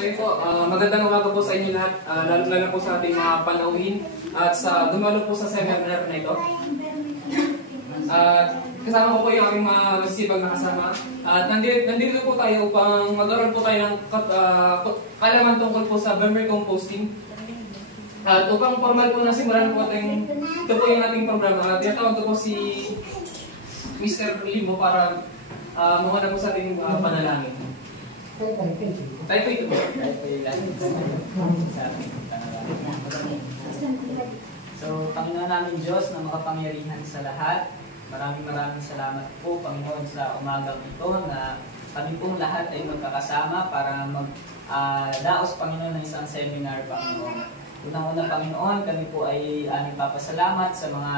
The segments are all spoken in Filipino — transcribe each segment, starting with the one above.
Okay po, magandang umaga po sa inyo lahat, lalo po sa ating mga panauhin at sa dumalo po sa seminar na ito. Kasama ko po yung aking mga masisipag na kasama. At nandito po tayo upang mag-aral po tayo ng kalaman tungkol po sa vermicomposting. At upang formal po nasimulan po ito po yung ating programa. At tinatawag ko po si Mr. Limo para muna po sa ating panalangin. Tayo po ito po. So, Panginoon namin Diyos na makapangyarihan sa lahat, maraming salamat po, Panginoon, sa umagang ito na kami pong lahat ay magkakasama para mag-daos, Panginoon, ng isang seminar, Panginoon. Unang-una, Panginoon, kami po ay aming papasalamat sa mga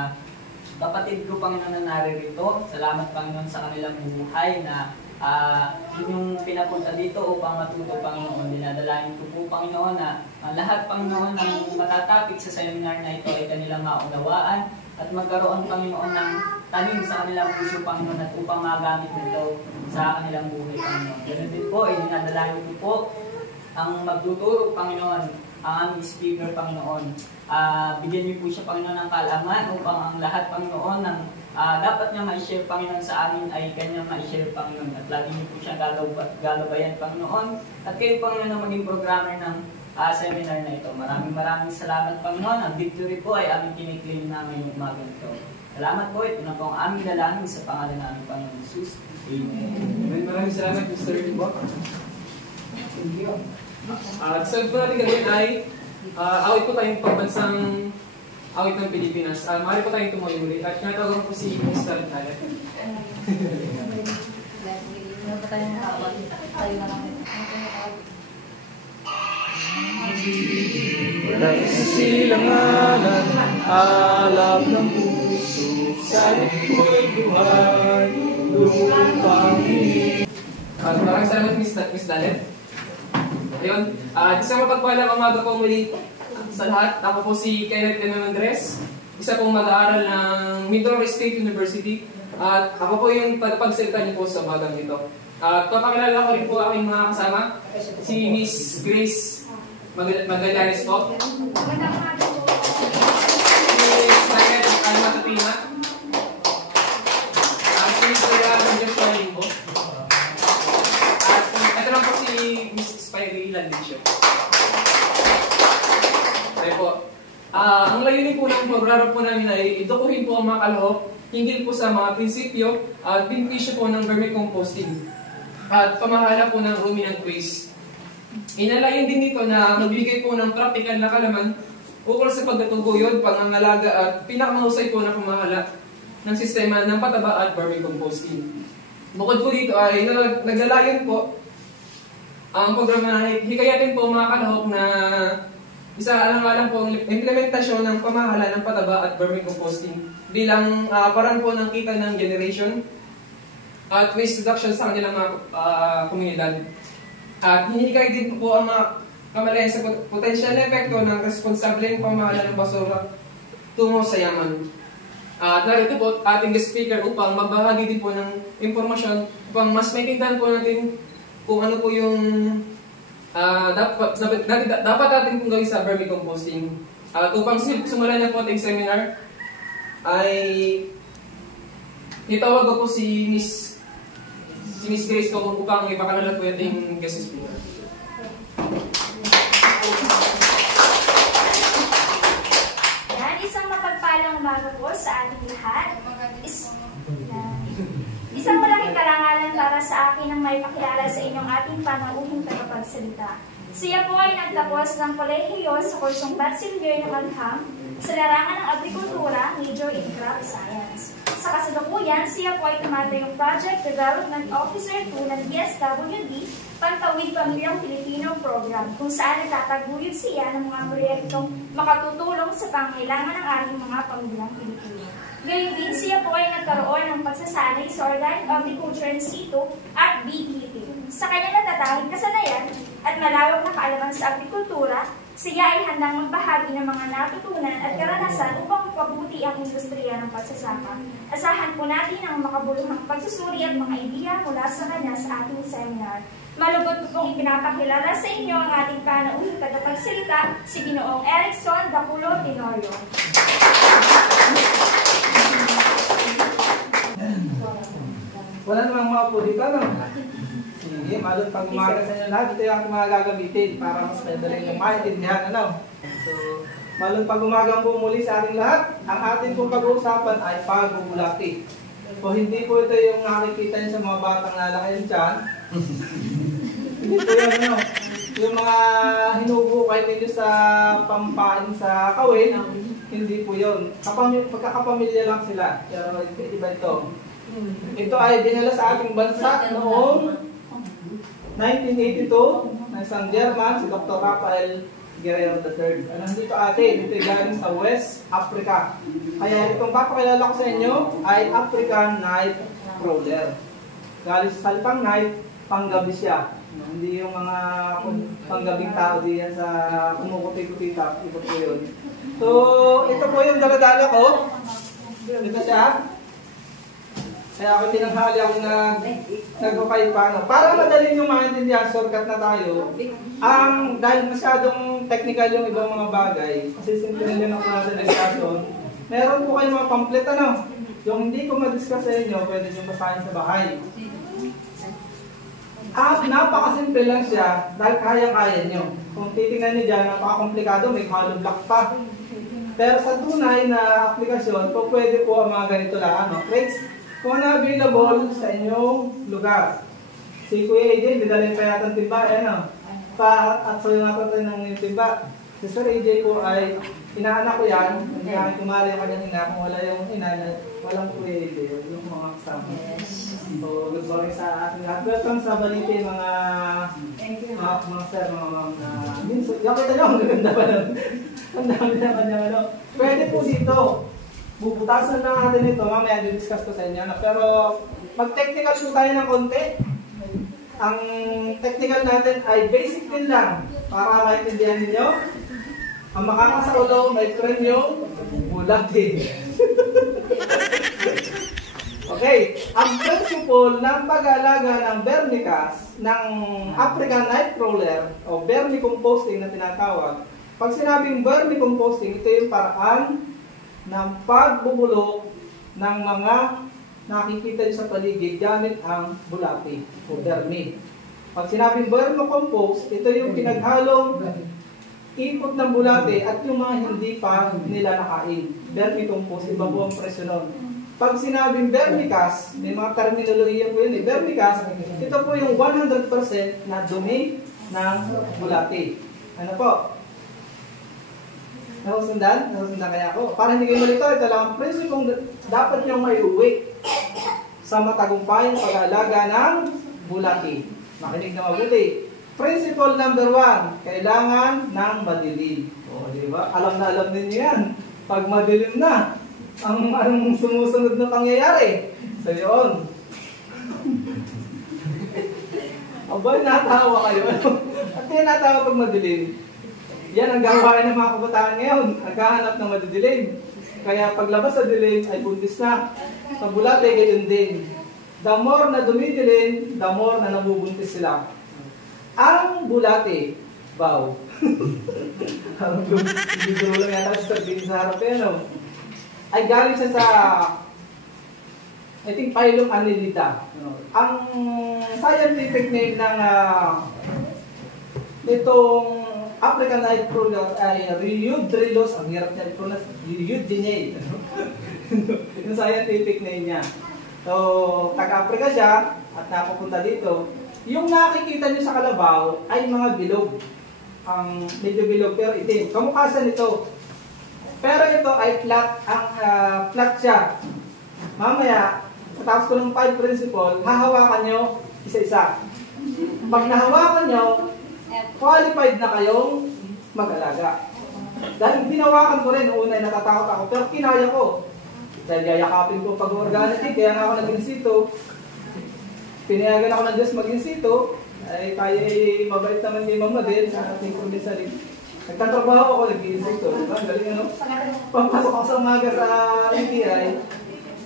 kapatid ko, Panginoon, na naririto. Salamat, Panginoon, sa kanilang buhay na yung pinapunta dito upang matuto, Panginoon. Dinadalain ko po, Panginoon, na lahat, Panginoon, ng matatapik sa seminar na ito ay kanilang maunawaan at magkaroon, Panginoon, ng tanim sa kanilang puso, Panginoon, at upang magamit nito sa kanilang buhay, Panginoon. Ganun din po, dinadalain ko po ang magtuturo, Panginoon, ang aming speaker, Panginoon. Bigyan niyo po siya, Panginoon, ng kaalaman upang ang lahat, Panginoon, ng dapat niya ma-share, Panginoon, sa amin ay kanyang ma-share, Panginoon. At lagi niyo po siya galabayan, Panginoon. At kayo, Panginoon, na maging programmer ng seminar na ito. Maraming salamat, Panginoon. Ang victory po ay aming kiniklaim namin yung umaga nito. Salamat po. Ito na po ang aming dalangin sa pangalan ng aming Panginoon Jesus. Amen. Maraming salamat, Mr. Limo. Thank you. So, po natin gagawin ay awit po tayong pagbansang awit ng Pilipinas. Maaari po tayong tumayo ulit. At kinatawagan po si Mr. Talet. Wala silanganan, alab ng puso, sa liko'y buhay, lupang hiling. Maraming salamat, Miss Dalet. Ayun, isang mapagpalang umaga po muli sa lahat. Ako po si Kenneth M. Andres, isa pong mag-aaral ng Mindoro State University. At ako po yung pagsalita niyo po sa umagang ito. At papakilala ko rin po aking mga kasama, si Miss Grace Magallanes po. Miss Maria Almatapina. Si Miss Maria Joshua po. At ito lang po si Miss Spyrie Landicio. Kaya po, ang layunin po ng programa po namin ay idukuhin po ang mga kalahok hinggil po sa mga prinsipyo at benepisyo po ng vermicomposting at pamahala po ng ruminant waste. Inalayan din dito na magbigay po ng practical na kalaman ukol sa pagtatuguyod, pangangalaga at pinakamahusay po na pamahala ng sistema ng pataba at vermicomposting. Bukod po dito ay naglalayon po ang programa na hikayatin po mga kalahok na isa alang-alang po ang implementasyon ng pamahala ng pataba at vermicomposting bilang parang po ng kita ng generation at waste reduction sa kanilang mga komunidad. At hinihikay din po ang mga kamalayan sa potensyal na epekto ng responsableng pamahala ng basura tungo sa yaman. At narito po ating guest speaker upang magbahagi din po ng impormasyon upang mas maintindihan po natin kung ano po yung dapat natin kung gawin sa vermicomposting. At upang simulan niya po ating seminar ay itawag ko po si Miss Grace ko upang ipakilala po yung guest speaker. Yan, isang mapagpalang umaga po sa ating lahat. Isang malaking karangalan para sa akin ang may pakilala sa inyong ating panauhing tagapagsalita. Siya po ay nagtapos ng kolehiyo sa kursong Bachelor ng Agham sa larangan ng Agrikultura, Major in Crop Science. Sa kasalukuyan, siya po ay tumatayong Project Development Officer 2 ng DSWD Pantawid Pamilyang Pilipino Program, kung saan nagtataguyod siya ng mga proyektong makatutulong sa pangailangan ng ating mga pamilyang Pilipino. Gayun din, siya po ay nagkaroon ng pagsasanay sa Organic Agriculture in situ at BET. Sa kanyang natatanging kasanayan at malawak na kaalaman sa agrikultura, Siya ay handang magbahagi ng mga natutunan at karanasan upang mapabuti ang industriya ng pagsasaka. Asahan po natin ang makabuluhang pagsusuri at mga ideya mula sa kanya sa ating seminar. Malugod po pong ipinapakilala sa inyo ang ating panauhing tagapagsalita, si Ginoong Erickson Baculo Tenorio. Wala namang mga po dito, no? Sige, malot pag umaga sa inyo lahat, ito yung aking mga gagamitin para mas madali yung maintindihan, ano? So, malot pag umaga po muli sa ating lahat, ang ating pong pag-uusapan ay pagbubulati. O hindi po ito yung nakikita niyo sa mga batang lalaki dyan. Hindi po yan, ano? Yung mga hinubukay ninyo sa pampain sa kawin, hindi po yun. Pagkakapamilya lang sila. Pero iba ito. Ito ay dinala sa ating bansa noong 1982 ng isang German, si Dr. Rafael Guerrero III. Nandito atin, ito galing sa West Africa. Kaya itong papakilala ko sa inyo ay African Night Crawler. Galing sa salitang night, panggabi siya. Hindi yung mga panggabing tao diyan sa kumukuti-kutita. Ito po yun. So, ito po yung daladala ko. Ito siya. Kaya ako tinanghali ako nagpapaypa. Para madali nyo maintindihan, shortcut na tayo. Dahil masyadong technical yung ibang mga bagay, kasi simple nyo na natin discussion, meron po kayong mga pamphlet, ano? Yung hindi ko ma-discuss sa inyo, pwede nyo basahin sa bahay. Napakasimple lang siya, dahil kaya-kaya nyo. Kung titingnan nyo dyan, napakakomplikado, may hollow block pa. Pero sa tunay na aplikasyon, po pwede po ang mga ganito lang, ano? Kung na available sa inyong lugar. Si Kuya AJ, bidalhin pa yata ng timba, ano? At so yung natin ng timba. Si Sir AJ po ay, inaanak ko yan, hindi aking kumari yung kanyang ina, kung wala yung ina, walang Kuya AJ, yung mga kasama. So, good morning sa ating lahat. Welcome sa Balite, mga sir, mga minso. Yung kita nyo, ang gaganda pa lang. Ang dami na kanyang ano. Pwede po dito. Bubutasan lang natin ito, mamaya discuss ko sa inyo. Pero mag-technical po tayo ng konti. Ang technical natin ay basic din lang para maintindihan ninyo. Ang makakasaulo, may premyo, bulati. Okay, ang principle ng pag-aalaga ng vermicast ng African Night Crawler o vermicomposting na tinatawag. Pag sinabing vermicomposting, ito yung paraan ng pagbubulok ng mga nakikita nyo sa paligid gamit ang bulati o vermi. Pag sinabing vermicompost, ito yung pinaghalong ikot ng bulati at yung mga hindi pa nila nakain. Vermicompost, iba po ang presyo nun. Pag sinabing vermicast, may mga terminolohiya po yun eh. Vermicast, ito po yung 100% na dumi ng bulati. Ano po? Nahusundan? Nahusundan kaya ako. Para hindi kayo malito, ito lang ang prinsipong dapat niyong maiuwi sa matagumpay pag-aalaga ng bulati. Makinig na mabuti. Principle number 1, kailangan ng madilim. O, di ba? Alam na alam ninyo yan. Pag madilim na, ang sumusunod na pangyayari. So, yun. Abay, natawa kayo. At yan natawa pag madilim. Yan ang gawain ng mga kabataan ngayon. Naghahanap ng madidilim. Kaya paglabas sa dilim ay buntis na. Sa bulate, gayon din. The more na dumidilim, the more na nabubuntis sila. Ang bulate, bow. Ang bibiro lang yata sa sabihin sa harap yan, no? Ay galing siya sa I think Phylum Annelida. Ang scientific name ng itong African Night Crawler ay Rhyudrillus, ang hirap niya i-pronounce, Rhyudinae. Yung scientific name niya. So, taga-Africa siya at napupunta dito. Yung nakikita niyo sa kalabaw ay mga bilog. Ang medyo bilog pero itim. Kamukha siya nito. Pero ito ay flat, flat siya. Mamaya, tapos ko ng 5 principle, hahawakan nyo isa-isa. Pag nahawakan nyo, qualified na kayong mag-alaga. Dahil binawakan ko rin, una ay natatakot ako, pero kinaya ko. Dahil yayakapin ko pag-organic, kaya nga ako naging sito. Pinayagan ako ng Diyos maging sito, ay tayo ay mabait naman ni Mama din sa ating probinsya rin. Nagtatrabaho ako, nag-i-insekto. Diba? Galing ano? Pagpasok ako sa umaga sa NTI,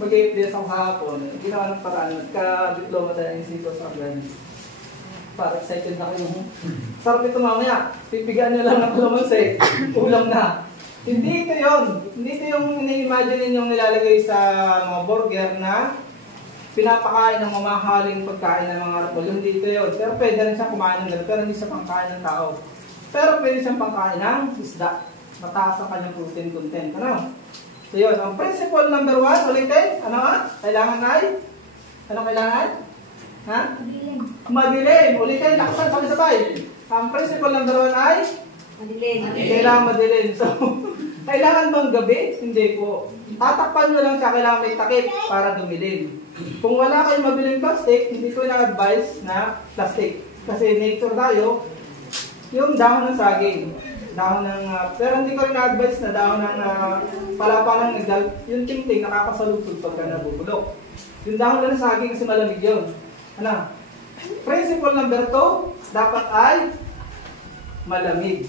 mag-i-FPS ako sa hapon. Ginawa ng paraan, nagka-diploma tayo ng insekto sa organic. Para excited na kayo. Sarap ito mamaya. Pipigaan nyo lang ng kalamansi. Ulam na. Hindi ito yun. Hindi ito yung ina-imagine ninyong nilalagay sa mga burger na pinapakain ng mamahaling pagkain ng mga rapol. Hindi ito yun. Pero pwede rin siya kumain ng gano'n. Pero hindi siya pangkain ng tao. Pero pwede siyang pangkain ng isda. Mataas ang kanyang protein content. Ano? So yun. Ang principle number 1, ulitin. Ano nga? Kailangan ay? Ano kailangan? Ha? Madilim. Ulitin. Lakasan. Sabay-sabay. Ang principle number 1 ay? Madilim. Kailangan madilim. So, kailangan bang gabi? Hindi po. Tatakpan nyo lang siya. Kailangan may takip para dumilim. Kung wala kayong mabiling plastic, hindi ko na-advise na plastic. Kasi nature tayo, yung dahon ng saging. Dahon ng, pero hindi ko rin na-advise na dahon ng palapanang nagdal. Yung tingting nakakasalutod pagka nabubulok. Yung dahon ng saging kasi malamig yun. Ano? Principle number 2, dapat ay malamig.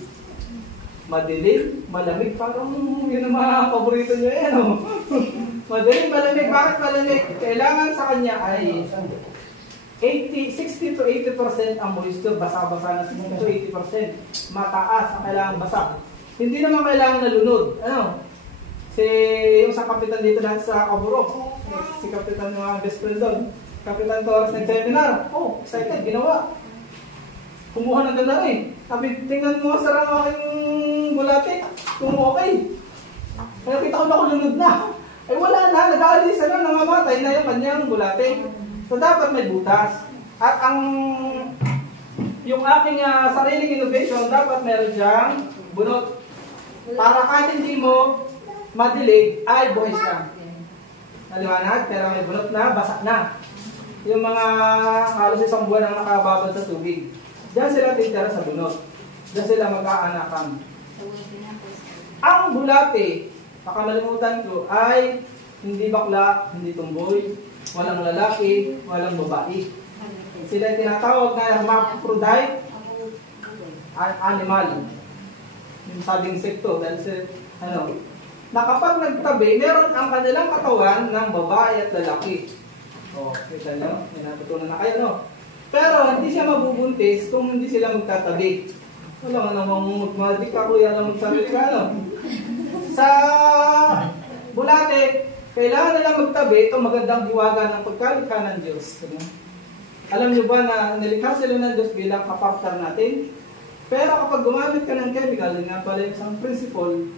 Madilim, malamig. Parang yun ang mga paborito nyo yan. Oh. Madilim, malamig. Bakit malamig? Kailangan sa kanya ay 60 to 80% ang moisture. Basa-basa na 60 to 80%. Mataas ang kailangan basa. Hindi naman kailangan nalunod. Ano? Yung sa kapitan dito dahil sa Kaburok. Si kapitan ng mga best friend doon. Kapitan Torres nag-seminar. Oh, excited, ginawa. Kumuha ng ganda eh. Sabi, tingnan mo sa aking bulate. Kung okay. Kaya kita ko na kulunod na. Ay wala na, nag-aalis na, nangamatay na yung kanyang bulate. So dapat may butas. At yung aking sariling innovation, dapat meron siyang bunot. Para kahit hindi mo madilig, ay buhay siya. Naliwanag, pero may bunot na, basa na. Yung mga halos isang buwan ang nakababad sa tubig. Diyan sila titira sa bunot. Diyan sila mag-aanakan. Ang bulate, nakamalimutan ko, ay hindi bakla, hindi tumboy, walang lalaki, walang babae. Sila tinatawag na hermaphrodite animal. Yung sabing insekto, dahil sa, na kapag nagtabi, meron ang kanilang katawan ng babae at lalaki. O, kita nyo, may natutunan na kayo, no? Pero hindi siya mabubuntis kung hindi sila magtatabi. Wala nga namang magmadik ka, kuya lang magsabi ka, no? Sa bulate, kailangan nila magtabi itong magandang hiwaga ng pagkalikha ng Diyos. Alam niyo ba na nilikha sila ng Diyos bilang kapartner natin? Pero kapag gumamit ka ng chemical, nga pala yung isang principle,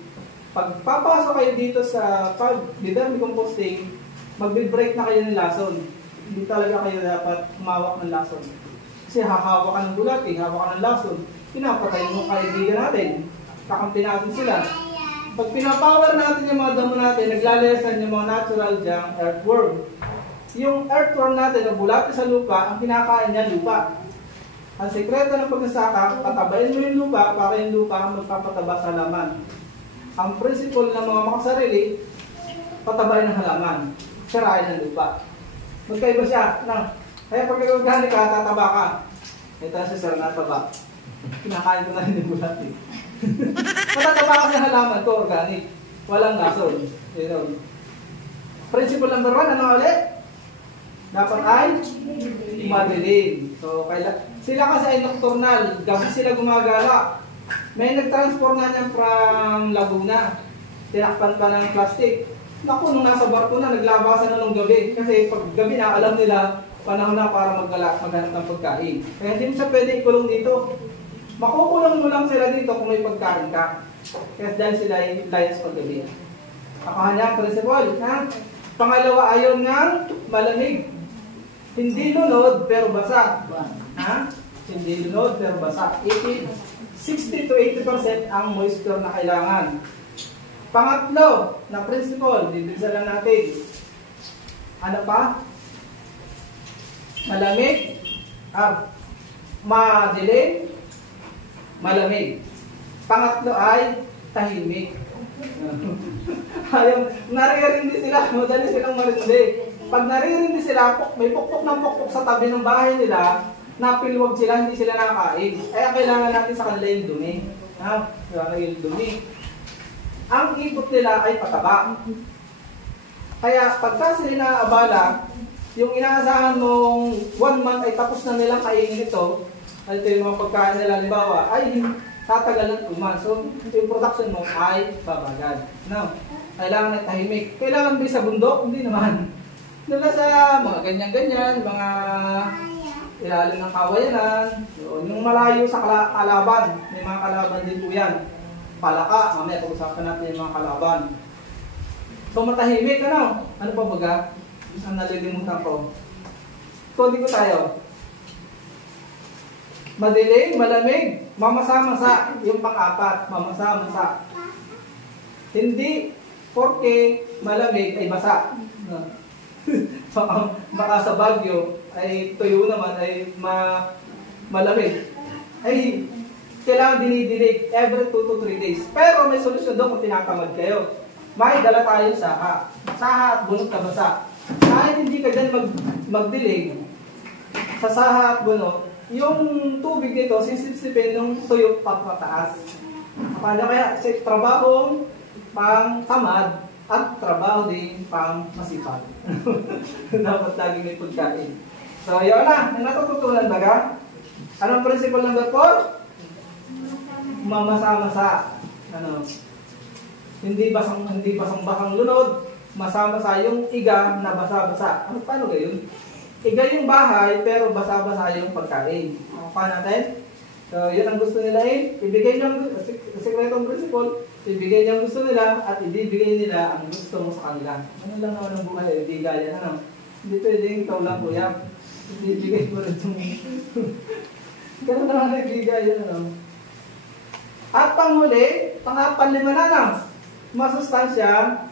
pag papasok kayo dito sa vermicomposting, magbe-break na kayo ng lason. Hindi talaga kayo dapat humawak ng lason. Kasi hahawak ka ng bulate, hawak ka ng lason, pinapatay mo kaibigan natin. Kakampi natin sila. Pag pinapower natin yung mga damo natin, naglalayasan yung mga natural diyang earthworm. Yung earthworm natin, na bulate sa lupa, ang kinakain niya lupa. Ang sekreto ng pagsasaka, patabain mo yung lupa para yung lupa magpapataba sa halaman. Ang principle ng mga makasarili, patabain ng halaman, sirain ng lupa. Magkaiba siya. Kaya pag organic ka, tataba ka. Ito si sir, nataba. Kinakain ko na rin yung bulate. Matataba kasi ang halaman ko, organic. Walang lason. Principle number 1, ano ulit? Dapat ay madilim. So, sila kasi ay nocturnal. Gabi sila gumagala. May nag-transform na niya from Laguna. Tinakpan pa ng plastic. Naku, nung nasa barko na, naglabasan na nung gabi. Kasi pag gabi na, alam nila, panahon na para maghanap ng pagkain. Kaya hindi mo siya pwede ikulong dito. Makukulong mo lang sila dito kung may pagkain ka. Kaya dahil sila ay layas pag gabi. Ako hanya, principle. Pangalawa, ayaw ng malamig. Hindi lunod, pero basa. Hindi lunod, pero basa. 60 to 80% ang moisture na kailangan. Pangatlo na principle, bibigyan lang natin. Ano pa? Malamig, madilim, malamig. Pangatlo ay tahimik. Naririndi sila, madali silang marindi. Pag naririndi sila, may pukpok ng pukpok sa tabi ng bahay nila, napilwag sila, hindi sila nakakain. Kaya kailangan natin sa kanila yung dumi. Nagiging dumi. Ang ipot nila ay pataba. Kaya pagka sila naabala, yung inaasahan mong 1 month ay tapos na nilang kainin ito, at ito yung mga pagkain nila, halimbawa, ay tatagal ng 2 months. So, yung production mo ay babagal. No? Kailangan na tahimik. Kailangan ba sa bundok? Hindi naman. Doon na sa mga ganyan-ganyan, mga ilalim ng kawayanan, yung malayo sa kalaban. May mga kalaban din po yan. Palaka, mamaya pag-usapan natin yung mga kalaban. So matahimik, ano? Ano pa baga? Ang nalilimutan ko. Kodi ko tayo. Madilim, malamig, mamasa-masa. Yung pang-apat, mamasa-masa. Hindi porque malamig ay basa. So, baka sa Baguio ay tuyo naman ay malamig. Ay kailangan dinidilig every 2 to 3 days. Pero may solusyon doon kung tinatamad kayo. May dala tayong saha. Saha at bunot na basa. Kahit hindi ka dyan magdilig, sa saha at bunot, yung tubig nito, sisipsipin ng tuyo papataas. Paano kaya? Kasi trabaho pang tamad at trabaho din pang masipag. Dapat lagi may pagkain. So, yun na. Yung natututunan baga? Anong principle number 4? Mamasa-masa. Ano? Hindi basang-basang lunod, masa-masa yung iga na basa-basa. Ano, paano gayon? Iga yung bahay, pero basa-basa yung pagkain. Paano natin? So, yun ang gusto nila ibigay nyo ang sikretong principle, ibigay nyo ang gusto nila, at ibibigay nila ang gusto mo sa kanila. Ano lang naman ang buhay, hindi gaya, ano? Hindi pwedeng ikaw lang, kuya. Ibibigay mo rin itong... Ganun naman ang ibigay, ano? At panghuli, pangapanlima na, masustansya,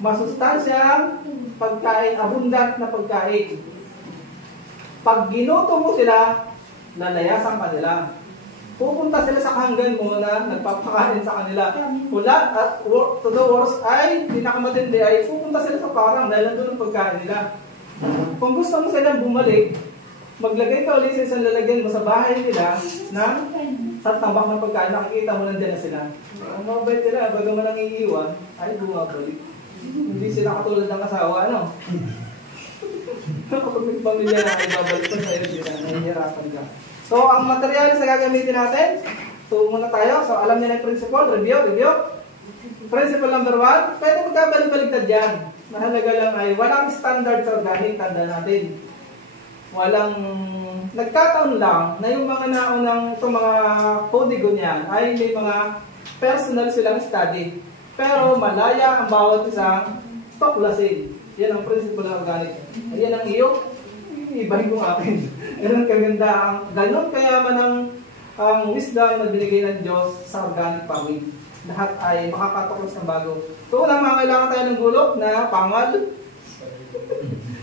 masustansyang pagkain, abundant na pagkain. Pag ginuto mo sila, lalayasan ka nila. Pupunta sila sa hanggan mo na nagpapakain sa kanila. Mula at to the worst ay, pinakamatindi ay, pupunta sila sa parang dahil nandun ang pagkain nila. Kung gusto mo sila bumalik, maglagay ka ulit sa isang lalagyan mo sa bahay nila na sa tambak ng pagkain, nakikita mo nandiyan na sila. Ang mabait sila, baga mo nang iiwan, ay bumabalik. Hindi sila katulad ng asawa, ano? Kapag may pamilya na ibabalik pa sa'yo sila, nahihirapan ka. So, ang materials na gagamitin natin, ito muna tayo. So, alam niyo na yung principle, review. Principle number 1, pwede magkabalik-baligtad yan. Mahalaga lang ay walang standard sa organic, tanda natin. Walang, nagkataon lang na yung mga naunang itong mga kodigo niyan ay may mga personal silang study. Pero malaya ang bawat isang tuklasin. Yan ang principle ng organic. Yan ang iyo, ibahin kong akin. Ganun kaganda ang, ganun kayaman ang wisdom na binigay ng Diyos sa organic farming. Lahat ay makakatuklas ng bago. So unang kailangan tayo ng gulok na pangal.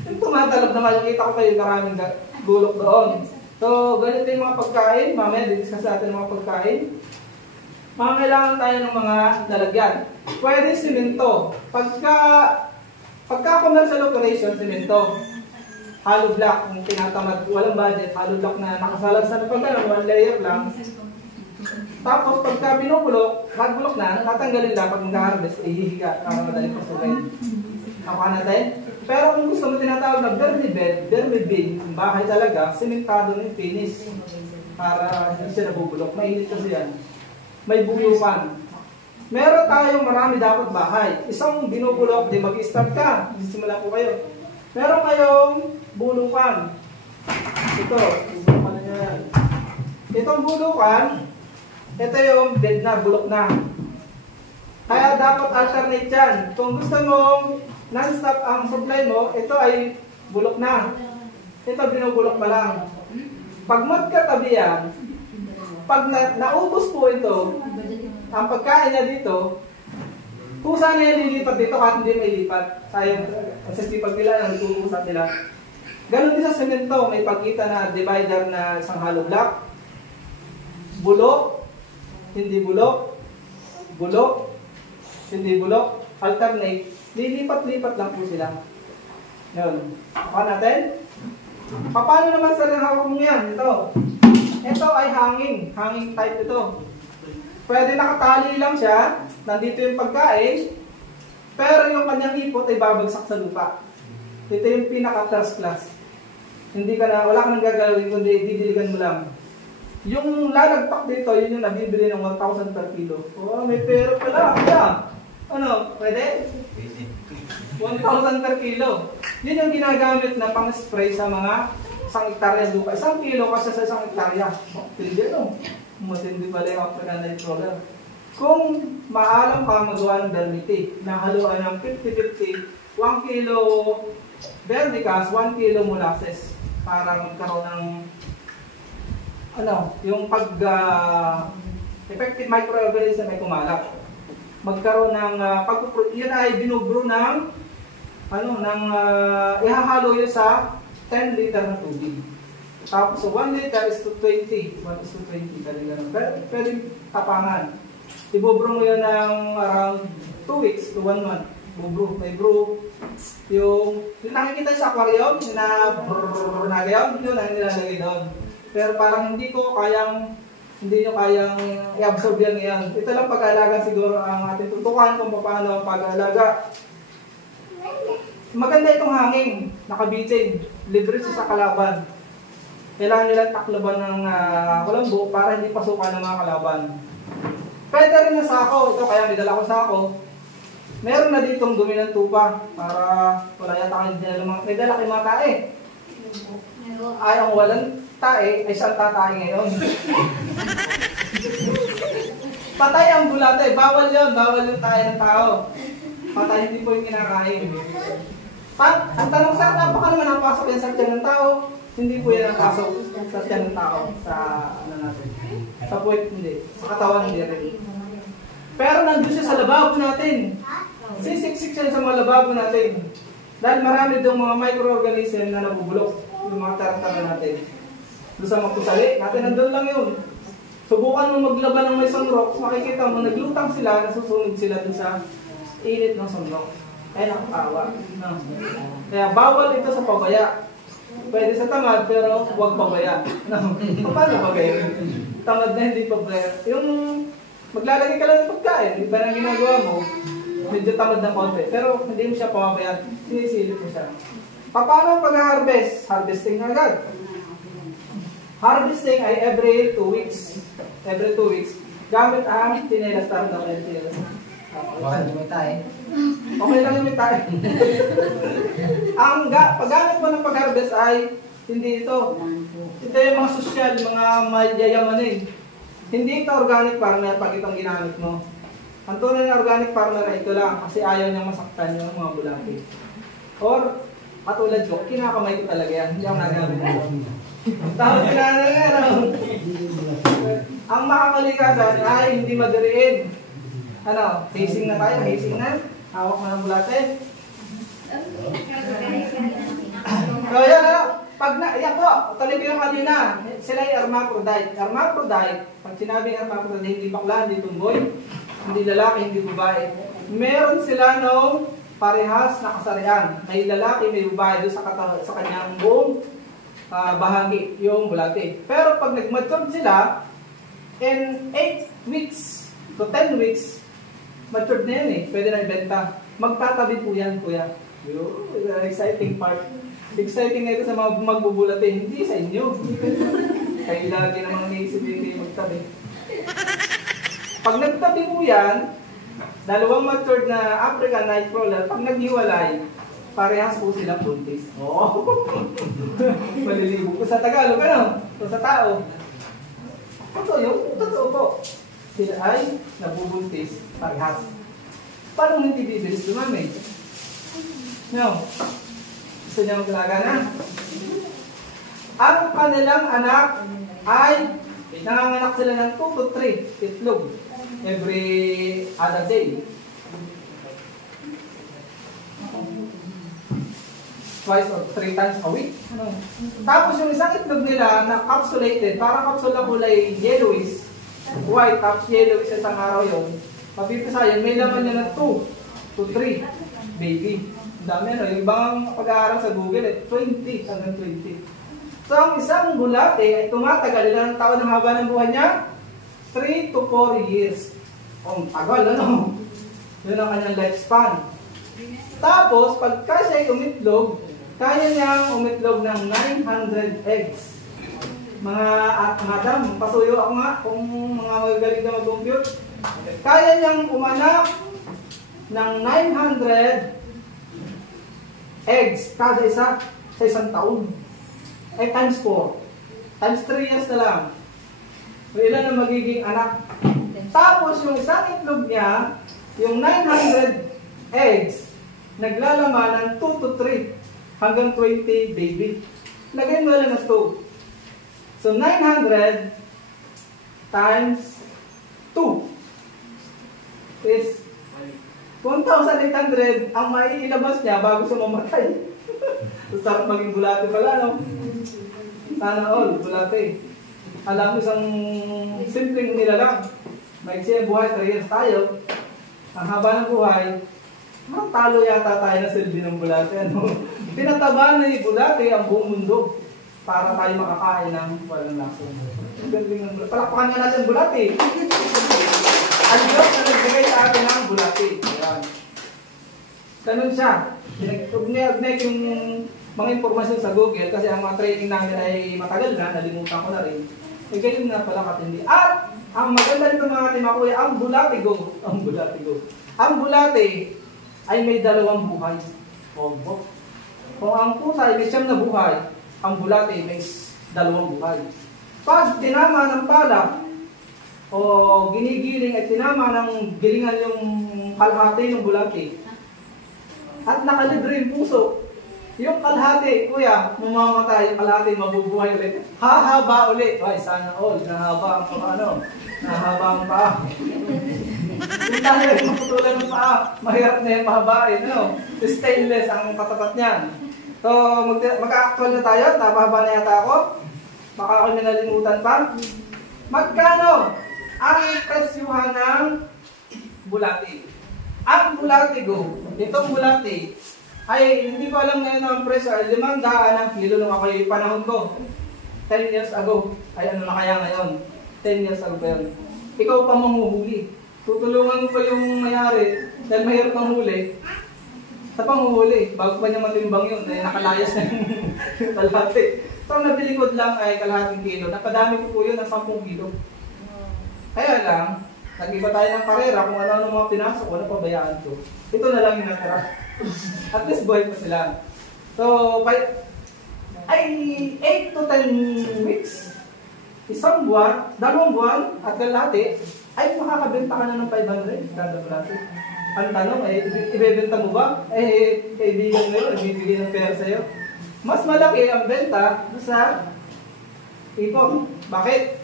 Yung tumatalab na makikita ko kayo maraming gulok doon. So, ganito yung mga pagkain. Mamaya, discuss natin yung mga pagkain. Kailangan tayo ng mga lalagyan. Pwede simento. Pagka commercial operation, simento. Hollow block, kung tinatamad, walang budget, hollow block na nakasalag sa pagkain, 1 layer lang. Tapos, pagka binubulok, nagbulok na, tatanggalin lang pag mag-harvest, ihihiga para madaling pasukin. Nakuha natin? Pero kung gusto mo tinatawag na vermi bin, ang bahay talaga, simentado ng finish para hindi siya nabubulok. Mainit kasi yan. May buyupan. Meron tayong marami dapat bahay. Isang binubulok, di mag-start ka. Simula po kayo. Meron kayong bulukan. Ito, bulukan na yan. Itong bulukan, ito yung bed na, bulok na. Kaya dapat alternate yan. Kung gusto mong non-stop ang supply mo, ito ay bulok na. Ito binubulok pa lang. Pag magkatabi yan, pag naubos po ito, ang pagkain niya dito, kung saan na lilipat dito kahit hindi may lipat. Sayang, sa sipag nila, ang ituusap nila. Ganon din sa semento, may pagkita na divider na isang hollow block. Bulok, hindi bulok, bulok, hindi bulok, alternate. Lilipat-lipat lang po sila. Yun. Paano natin? Paano naman sa hawak mo yan? Ito. Ito ay hanging type ito. Pwede nakatali lang siya, nandito yung pagkain, pero yung kanyang ipot ay babagsak sa lupa. Ito yung pinaka first class. Hindi ka na, wala ka nang gagalawin, kundi didiligan mo lang. Yung lalagpak dito, yun yung nabibili ng 1,000 per kilo. Oh, may pera pala. Kaya, ano, pwede? 1,000 per kilo. Yun yung ginagamit na pang-spray sa mga 1 hektarya lupa. 1 kilo kasi sa 1 hektarya. Hindi, no? Matindi pala yung African night crawler. Kung maalam ka magawa ng vermicide, nahaluan ng 50-50, 1 kilo vermicast, 1 kilo molasses para magkaroon ng yung effective microorganism ay kumalap. Magkaroon ng yun ay binubro ng ihahalo yun sa 10 liter na tubig. Tapos, so 1 liter is to 20. 1 is to 20. Pwede tapangan. Ibubro mo yun ng around 2 weeks to 1 month. Bubro. May brew. Yung nakikita sa aquarium, yun ang nilalagay doon. Pero parang hindi nyo kayang i-absorb yan. Ito lang pag-aalaga siguro ang ating tutukan kung paano ang pag-aalaga. Maganda itong hanging, nakabitin. Libre siya sa kalaban. Kailangan nilang taklaban ng kulambo para hindi pasukan ng mga kalaban. Pwede rin na sako. Ito kaya may dala ko sako. Meron na ditong dumi ng tupa para wala yata kayo dinala mga. May dala kayo mga tae. Ay, ang walang tae ay siyang tatae ngayon. Patay ang bulate. Bawal yun. Bawal yung tae ng tao. Patay, hindi po yung kinakain. Ang tanong sa napaka naman napasok yan sa tiyan ng tao. Hindi po yan ang pasok sa tiyan ng tao, sa natin. Sa puwet, hindi. Sa katawan, hindi rin. Pero nandun siya sa lababo natin. Sisiksik siya sa mga lababo natin. Dahil marami doon mga microorganism na nabubulok. Yung mga tarantara natin. Doon sa magkusali, natin nandun lang yun. Subukan mo maglaban ng may sunrock, makikita mo, naglutang sila, nasusunog sila dun sa init ng sunrock. Ay, nakakawa. Kaya bawal ito sa pabaya. Pwede sa tamad, pero huwag pabaya. Paano pabaya? Tamad na hindi pabaya. Yung maglalagay ka lang ng pagkain, iba na ginagawa mo, medyo tamad na konti. Pero hindi mo siya pabaya, sinisilip mo siya. Paano pag-harvest? Harvesting agad. Harvesting ay every 2 weeks. Every 2 weeks. Gamit ang tinelas tarang ng LTL. Okay lang yung may tayo. Ang paggamit mo ng pag-harvest ay hindi ito. Ito yung mga sosyal, mga mayayamanin. Hindi ito organic farmer pag itong ginamit mo. Ang tunay na organic farmer ay ito lang kasi ayaw niya masaktan yung mga bulati. Or, katulad ko, kinakamay ko talaga yan. Hindi ako nagamit mo. Tapos ang makakalikasan ay hindi madiriin. Hazing na tayo, hazing na. Hawak mo ng bulate. So yan yan po, tuloy ko yung kanina. Sila yung hermaphrodite. Hermaphrodite, pag sinabing hermaphrodite, hindi bakla, hindi tumboy, hindi lalaki, hindi babae. Meron sila nung parehas na kasarian. May lalaki, may babae doon sa kanyang buong bahagi, yung bulate. Pero pag nag-mature sila, in 8 weeks to 10 weeks, matured na yan eh. Pwede na ibenta. Magtatabi po yan, kuya. Exciting part. Exciting na ito sa mga magbubulate. Hindi sa inyo. Kayo lagi namang naisip yung magtabi. Pag nagtabi po yan, dalawang matured na African night crawler, pag naghiwalay, parehas po silang buntis. Oo. Maliligo po sa Tagalog, o sa tao. Totoo po. Sila ay nabubuntis parehas. Paano hindi bibilis dumami? No. Gusto niya maglaga na? Ang kanilang anak ay nanganganak sila ng 2 to 3 itlog every other day. Twice or 3 times a week. Tapos yung isang itlog nila na capsulated, parang capsule na kulay yellowish, white, tapos yellowish isang araw yun. Mapipisayan, may laman niya na 2 to 3 baby. Dami yung ibang pag-aaral sa Google 20 hanggang 20. So, ang isang bulate ay tumatagal. Ilan ang taon ang haba ng buhay niya? 3 to 4 years. Ang tagal, ano? Yun ang kanyang lifespan. Tapos, pagka siya ay umitlog, kaya niyang umitlog ng 900 eggs. Mga madam, pasuyo ako nga kung mga magagaling na mag-compute. Kaya niyang umanak ng 900 eggs kada isa sa isang taon. Ay times 4. Times 3 years na lang. So, ilan ang magiging anak? Tapos yung isang itlog niya, yung 900 eggs, naglalaman ng 2 to 3 hanggang 20 baby. Lagay mo lang na stove. So 900 times 2 is 1,800 ang maiilabas niya bago siya mamatay. So, sarap maging bulate pala, no? Sana all, bulate. Alam mo, isang simpleng nilalang. Maiksi ang buhay, 3 years tayo. Ang haba ng buhay, parang talo yata tayo na silbi ng bulate. Ano? Pinataba na ni bulate ang buong mundo para tayo makakain ng walang laso. Palakpakan nga natin bulate. Ang Diyos na nagbigay sa atin ng bulate. Ayan. Ganun siya. Ugnay yung mga impormasyon sa Google kasi ang mga training namin ay matagal na, nalimutan ko na rin. Eh, ganyan na pala katindi. At ang maganda nito mga ating mga kuya, ang bulate go. Ang bulate go. Ang bulate ay may 2 buhay. Obo. Kung ang pusa ay may 9 na buhay, ang bulate may 2 buhay. Pag tinama ng pala o ginigiling at tinama ng gilingan yung kalahati ng bulate at nakalibre yung puso, yung kalahati, kuya, mamamatay, yung kalahati mabubuhay ulit. Hahaba ulit. Ay, sana all. Nahaba ang nahaba ang paa. Yung tayo, maputulan ng paa. Mahirap na yung mahabain. Ano? Stainless ang katapat niyan. So, mag-actual na tayo. Napahaba na yata ako. Baka ako nalimutan pa. Magkano ang presyuhan ng bulate? Ang bulate go, itong bulate, ay hindi ko alam ngayon ang presyo, ay 500 ang kilo nung ako yung panahon ko. 10 years ago. Ay ano na kaya ngayon? 10 years ago pa yun. Ikaw pa manghuhuli. Tutulungan mo pa yung mayari dahil mahirap ng huli. Sa panghuhuli, bago pa niya matimbang yun, ay nakalayas na yung kalahati. So ang nabili ko lang ay kalahating kilo. Napadami ko po yun ng 10 kilo. Kaya lang, nag-iba tayo ng karera kung ano mga pinasok ko, ano pabayaan ko. Ito na lang yung natira. At least buhay pa sila. So, ay 8 to 10 weeks, isang buwan, 2 buwan, at kalahati, ay makakabenta ka na ng 500 kada bulate. Ang tanong, ibebenta mo ba? Kaibigan mo yun, ibibigay ng pera sa'yo. Mas malaki ang benta sa ipon. Bakit?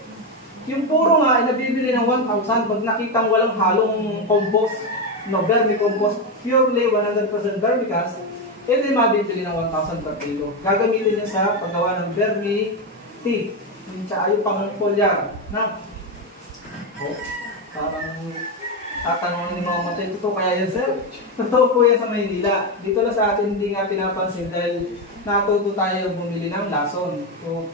Yung puro nga ay nabibili ng 1,000 pag nakitang walang halong compost, no, vermicompost, purely 100% vermicast, hindi mabibili ng 1,000 per kilo. Gagamitin niya sa paggawa ng vermi-tea. Yung pang-polyar. Na? Oh, parang tatanungin ng mga matay. Totoo kaya yan, sir? Totoo po yan sa Maynila. Dito lang sa atin hindi nga pinapansin dahil natuto tayo bumili ng lason. So,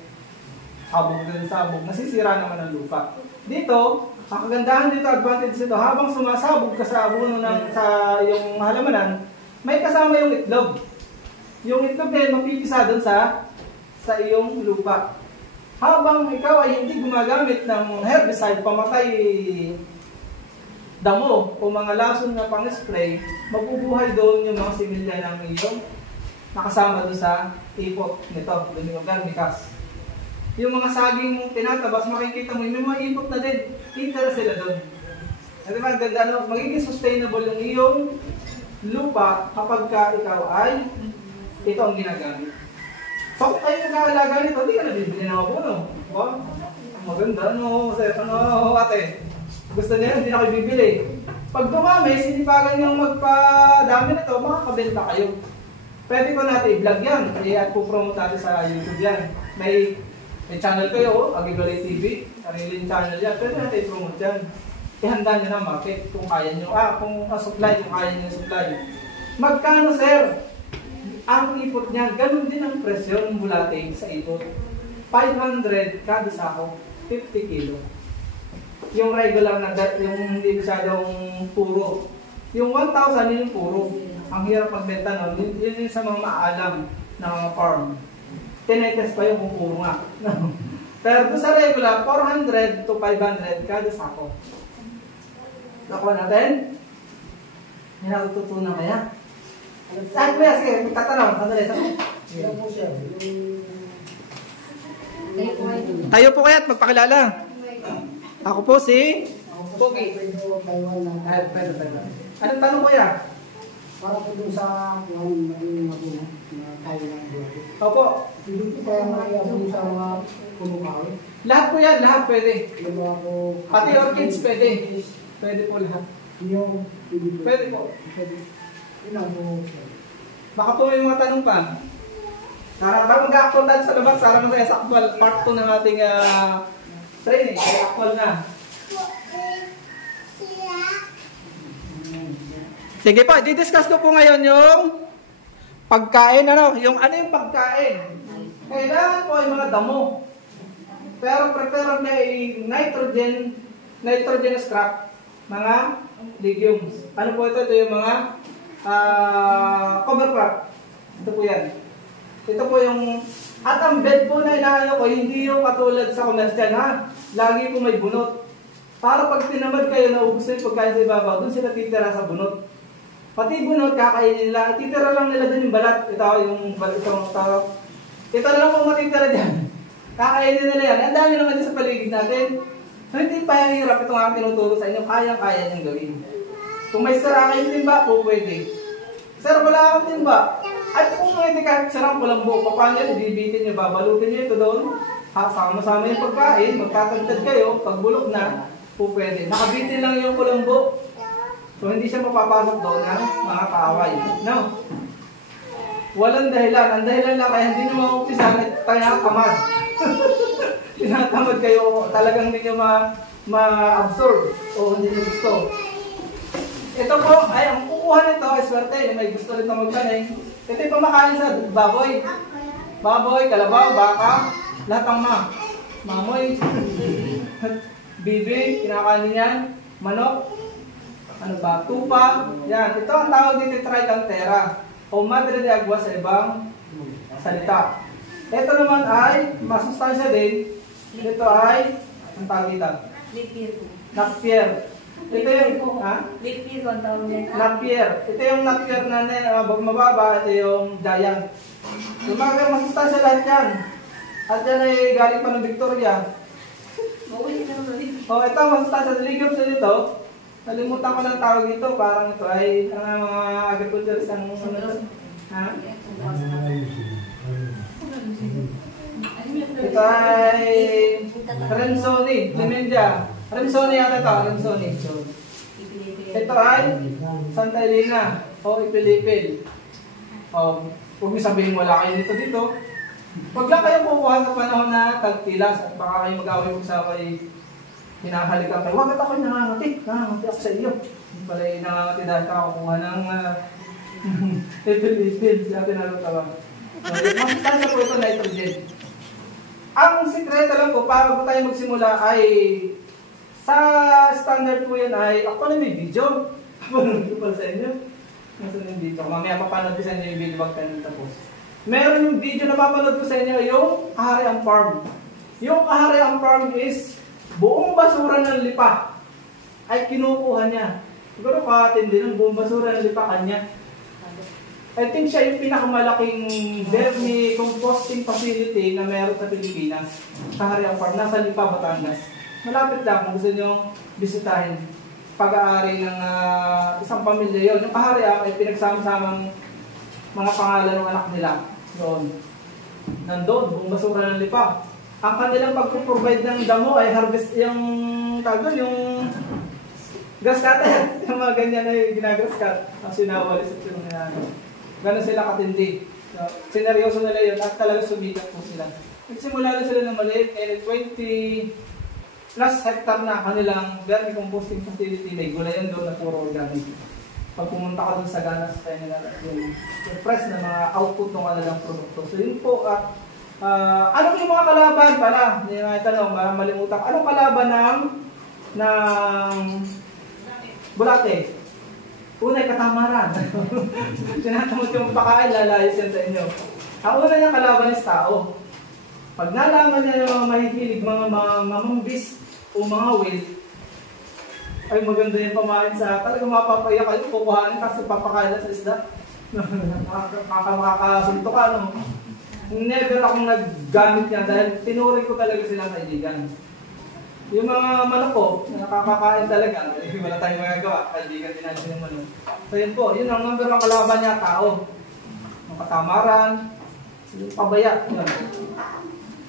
sabog din sabog. Nasisira naman ang lupa. Dito, ang kagandahan dito, advantage dito, habang sumasabog ka sa abuno sa yung halamanan, may kasama yung itlog. Yung itlog din mapipisa doon sa iyong lupa. Habang ikaw ay hindi gumagamit ng herbicide, pamatay damo o mga lason na pang-spray, mabubuhay doon yung mga similya ng iyong nakasama doon sa ipot nito, doon yung vermicast. Yung mga saging mong tinatabas, makikita mo, may mga ipot na din, titira sila doon. At diba, ganda, no? Magiging sustainable yung iyong lupa kapag ka ikaw ay ito ang ginagamit. So kung kayo nag-aalaga nito, hindi ka nabibili ng abono. Wow, maganda, no? Ate, gusto niya, hindi na kayo bibili. Pag dumami, sinipagan niyong magpadami nito, makakabenta kayo. Pwede ko natin i-vlog yan, at pupromote natin sa YouTube yan. May channel kayo, Agigolay TV, sariling channel yan, pwede natin i-promote yan. Ihanda nyo na market kung kaya nyo, kung supply, kung kaya nyo supply. Magkano, sir? Ang ipot niya, ganun din ang presyo ng bulate sa ipot. 500 kada sako, 50 kilo. Yung regular na yung hindi masyadong puro. Yung 1,000 yun yung puro. Ang hirap magbenta nun, yun yung sa mga maalam na mga farm. Tinetest pa yung kung puro nga. Pero doon sa regular, 400 to 500 kada sako. Nakuha natin? May natututunan kaya? Saan mo yan? Sige, magtatanong. Sandali. Tayo po kaya't magpakilala. Ako po si Pogi. Pwede. Anong tanong ko yan? Para po doon sa kung maging mabuno na tayo ng buhay. Opo. Hindi po kaya makiabong sa mga kumukawin. Lahat po yan, lahat pwede. Yung mga po... Pati orchids pwede. Pwede po lahat. Yung... Pwede po. Pwede. Yun ang po. Baka po may mga tanong pa. Tara, mag-actual tayo sa labas. Para masaya sa actual part 2 ng ating training. Ay actual na. Sige po, didiscuss ko po ngayon yung pagkain, yung ano yung pagkain. Kailangan po ay mga damo. Pero preferably ay nitrogenous crop, mga legumes. Ano po ito? Ito yung mga cover crop. Ito po yan. Ito po yung, at ang bed po na inaano ko, hindi yung katulad sa commercial ha. Lagi po may bunot. Para pag tinamad kayo na ubus na yung pagkain sa ibabaw, doon sila titira sa bunot. Pati bunot, kakainin nila. Ititira lang nila dun yung balat. Ito yung balat. Ito lang po matitira dyan. Kakainin nila yan. Ang dami naman dyan sa paligid natin. So hindi pa yung hirap itong aking tinuturo sa inyo. Kaya-kaya niyang gawin. Kung may sara kayong timba, po pwede. Sir, wala akong timba. At kung pwede kahit sarang walang buo, paano yun? Bibitin nyo, babalutin nyo ito doon. Sama-sama yung pagkain. Magkatagtad kayo. Pag bulok na, po pwede. Nakabitin lang yung kulambo. So, hindi siya mapapasok doon ng mga kaaway. No? Walang dahilan. Ang dahilan lang kaya hindi nyo maumpisa na tayo kamad. Tinatamad kayo, talagang hindi nyo ma-absorb o hindi nyo gusto. Ito po, ay ang kukuha nito ay swerte. May gusto rin na magtanim. Ito yung pamakain sa baboy. Baboy, kalabaw, baka, lahat ang mamoy. Bibi, kinakain yan. Manok. Ano ba? Tupa. Yan. Ito ang tawag dito Tricantera o Madre de Agua sa ibang salita. Ito naman ay masustansya din. Ito ay ang tawag dito? Napier. Ito yung Napier. Ito yung Napier na mababa. Ito yung Giant. Yung mga masustansya lahat yan. At yan ay galing pa ng Victoria. O ito ang masustansya. Legumes na dito. Nalimutan ko ng tawag ito, parang ito ay mga agriculturist ang ha? Ito ay Rensoni, Limendia. Rensoni yata ito, Rensoni. Ito ay Santa Elena o Ipilipil. Huwag mo sabihin wala kayo dito. Huwag lang kayo kukuha sa panahon na tagtilas at baka kayo mag-away kung sa kayo hinahalikan kayo. Wag ako nangangati ako sa iyo. Hindi pala yung nangangati dahil kakukuha ng ipil-ipil siya tinatawag. Masustansya po ito nitrogen. Ang sikreto lang po, para po tayo magsimula ay sa standard po yan ay ako na may video. Papanood ko pala sa inyo. Nasaan yung video? Mamaya papanood ko sa inyo yung video wag tayo tapos. Meron yung video na papanood ko sa inyo yung Kahariang Farm. Yung Kahariang Farm is buong basura ng lipa ay kinukuha niya. Siguro katindi ng buong basura ng lipa kanya. I think siya yung pinakamalaking vermicomposting facility na meron sa Pilipinas. Kahariang Farm, nasa Lipa, Batangas. Malapit lang kung gusto nyo bisitahin. Pag-aari ng isang pamilya yun. Yung Kahariang ay pinagsama-samang mga pangalan ng anak nila. Doon. Nandun, buong basura ng Lipa. Ang kanilang pag-provide ng damo ay harvest yung tagon, yung grass cutter. Yung mga ganyan na yung ginagrass cut. Ang sinawalis at yung gano'n sila katindi. So, sineryoso nila yun at talaga sumikat po sila. Nagsimula na sila ng maliit, 20 plus hectare na kanilang vermicomposting facility. May gulayan doon na puro organic. Pag pumunta ka doon sa ganas, tayo nila yung fresh na mga output ng kanilang produkto. So yun po at Ano yung mga kalaban pala? Hindi na itanong, malimutan. Anong kalaban ng bulate? Unay, katamaran. Tinatamot yung pakain, lalayos yan sa inyo. Ang una niyang kalaban is tao. Pag nalaman niya yung mga mahihilig, mga mamambis o mga will, ay maganda yung pamain sa talagang mapapaya kayo, kukuhanin kasi papakain sa isda. Makakasunto ka, no? Never akong naggamit niya dahil tinuring ko talaga silang kaibigan. Yung mga manok ko, nakakakain talaga, wala tayong magagawa, kaibigan din natin yung manok. So yun po, yun ang number 1 kalaban niya, tao. Yung katamaran, yung pabaya. Yun.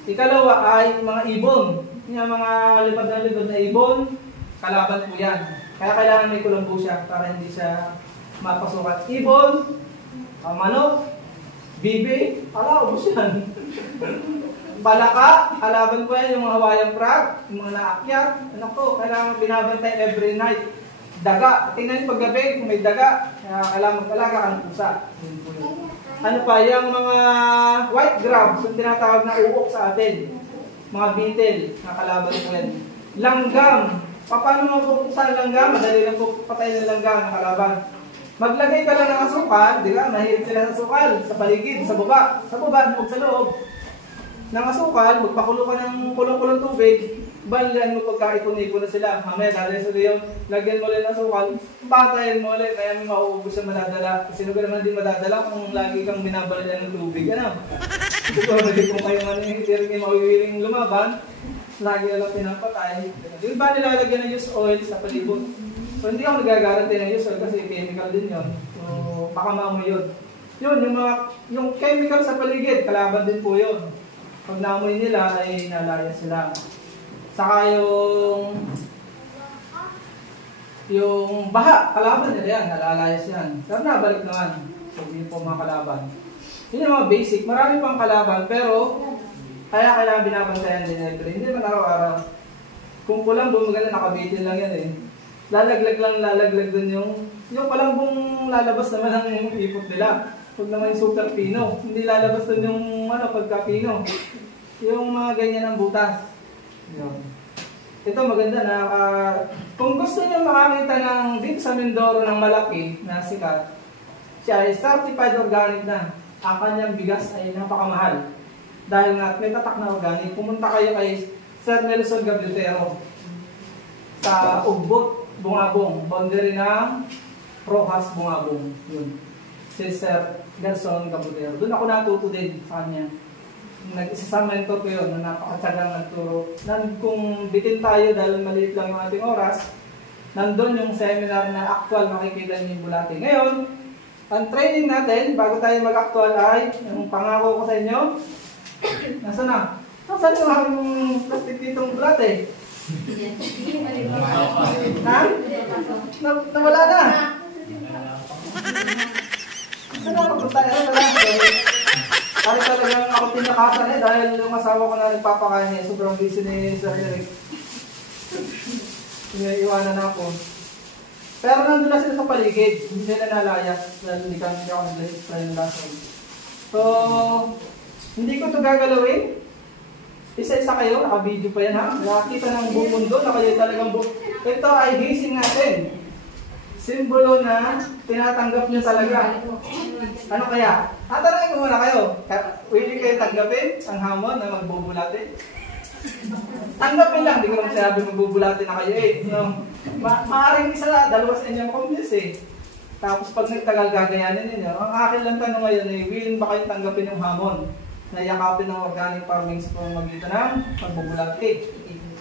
Ikalawa ay mga ibon. Yung mga lipad na ibon, kalaban po yan. Kaya kailangan may kulambo siya para hindi siya mapasukat. Ibon, manok, bibi, ubos yan. Palaka, kalaban ko yan, yung mga Hawaiian frog, yung mga naakyat. Ano po, kailangan binabantay every night. Daga, tingnan yung paggabi kung may daga, kailangan magtalaga ka ng pusa. Ano pa, yung mga white grabs, yung tinatawag na uok sa atin. Mga beetle, nakalaban ko yan. Langgam, paano mo pupuksan ang langgam? Madali lang po patay ng langgam, nakalaban. Maglagay ka lang ng asukal, di ba? Mahilig sila sa asukal, sa paligid, sa baba, huwag sa loob. Ng asukal, magpakulo ka ng kulong-kulong tubig, banlan mo pagkaipon-ipon na sila. Mamaya, dahil sa iyo, lagyan mo ulit ng asukal, patayin mo ulit, kaya may mauubos na madadala. Kasi sino ka naman din madadala kung lagi kang binabalala ng tubig, ano? Siguro kung kayo man hindi rin mawiwiling lumaban, lagi na lang pinapatay. Yung ba nilalagyan ng use oil sa palibot? So hindi ako nagagaranti ng use oil kasi chemical din yun. So baka maamoy yun. Yun, yung chemical sa paligid, kalaban din po yun. Pag naamoy nila ay nalaya sila. Saka yung baha, kalaban nila yan, nalalayas yan. Pero nabalik naman. So yun po mga kalaban. Yun yung mga basic. Marami pang kalaban pero kaya kailangan binabantayan din every. Hindi naman araw-araw. Kung kulambo, maganda nakabitin lang yan eh. Lalaglag dun yung palambong lalabas naman ang ipot nila. Huwag naman yung super pino. Hindi lalabas dun yung pagka-pino. Yung mga ganyan ng butas. Yun. Ito maganda na kung gusto niyo makakita ng dito sa Mindoro ng malaki na sikat, siya ay certified organic na. Ang kanyang bigas ay napakamahal. Dahil nga may tatak na organic, pumunta kayo kay Sir Nelson Gablotero sa Ugbot, Bungabong, boundary ng Rojas, Bungabong. Yun. Si Sir Nelson Gablotero. Doon ako natuto din sa kanya. Nag-isa mentor ko yun, na napakatsagang nagturo. Kung bitin tayo dahil maliit lang yung ating oras, nandun yung seminar na actual makikita niyo yung bulate. Ngayon, ang training natin, bago tayo mag-actual ay, yung pangako ko sa inyo, nasaan na? Nasaan yung aking plastic ditong bulate? Ha? Nawala na? Saan na magpunta? Kahit talagang ako pinakasan dahil yung asawa ko na nagpapakain niya, sobrang busy ni Sir Eric. Iwanan na ako. Pero nandun na sila sa paligid, hindi sila nalayas dahil hindi ako nag-explain ng last one. So, hindi ko ito gagalawin. Isa-isa kayo, naka-video pa yan ha. Nakakita ng buong mundo na kayo talagang ito ay gising natin. Simbolo na tinatanggap nyo talaga. Ano kaya? Tatanungin ko muna kayo. Willing kayo tanggapin ang hamon na magbubulate? Tanggapin lang, hindi ko naman sinabi magbubulate na kayo eh. No? Maaaring isa na, dalawa sa inyo makumbis eh. Tapos pag nagtagal gagayanin ninyo, ang akin lang tanong ngayon eh, willing ba kayo tanggapin yung hamon na yakapin ng organic farming sa pamamagitan ng magbubulate?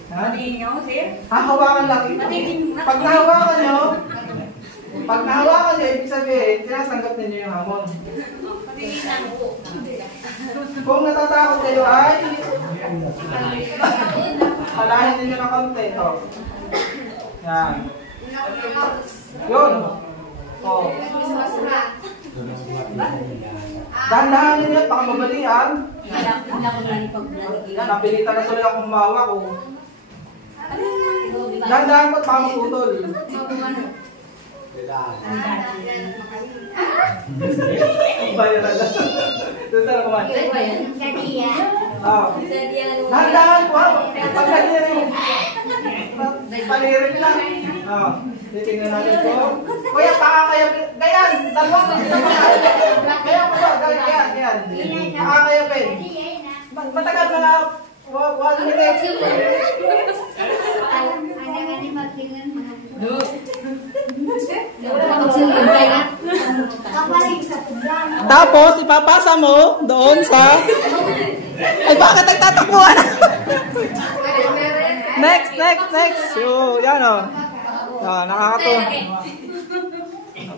Ha? Hahawakan lang ito. Pag nahawakan nyo, ibig sabihin, tinatanggap ninyo yung hamon. Kung natatakot kayo ay alahin ninyo ng konti ito. Yan. Yun. O. Dahan-dahan ninyo at baka mabalian. Yan, napilitan na tuloy akong humawa ko. Dahan-dahan ko at baka maputol. Bayan na lang. Doon tayo kumain. Oh. Dahan-dahan po. Pagkalirin. Palirin lang. Oh. Titingnan natin po. Kuya, pakakayapin. Ganyan. Dalawang. Kaya po ba? Ganyan. Pakakayapin. Matagal na 1 minute. Tapos, ipapasa mo doon sa... Ay, bakit nagtatakbuhan? Next. So, yan o. Nakakatuwa.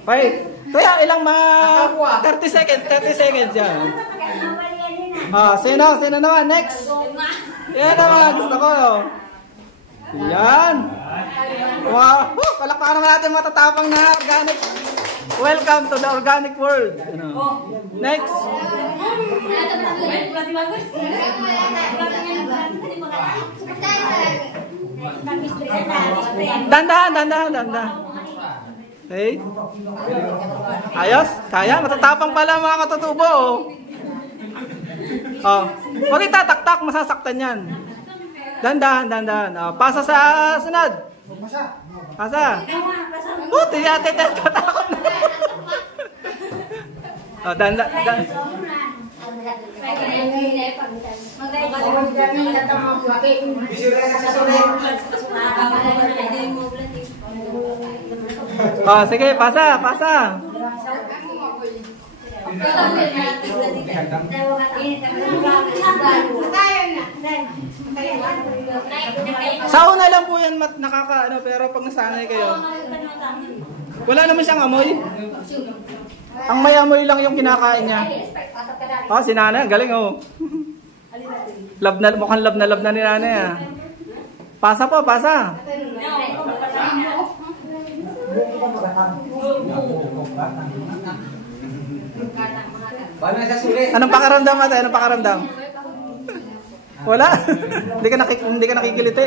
Okay. Kaya, ilang 30 seconds yan. Sino naman? Next. Yan ang mga gusto ko. Yan. Wow. Palakpakan naman natin matatapang na organic. Welcome to the organic world. Next. Dandahan. Okay. Ayos. Kaya. Matatapang pala mga katutubo. Huwag itataktak. Masasaktan yan. Dandahan. Pasa sa sunod. Pasa. Buti yate tatakot na. Dandahan. Sige, pasa. Sa una lang po yan nakakaano, pero pag nasanay kayo, wala naman siyang amoy. Ang may amoy lang yung kinakain niya. Si nanay, galing mukhang love na ni nanay Pasa po. Anong pakaramdam? Wala. Hindi ka nakikiliti.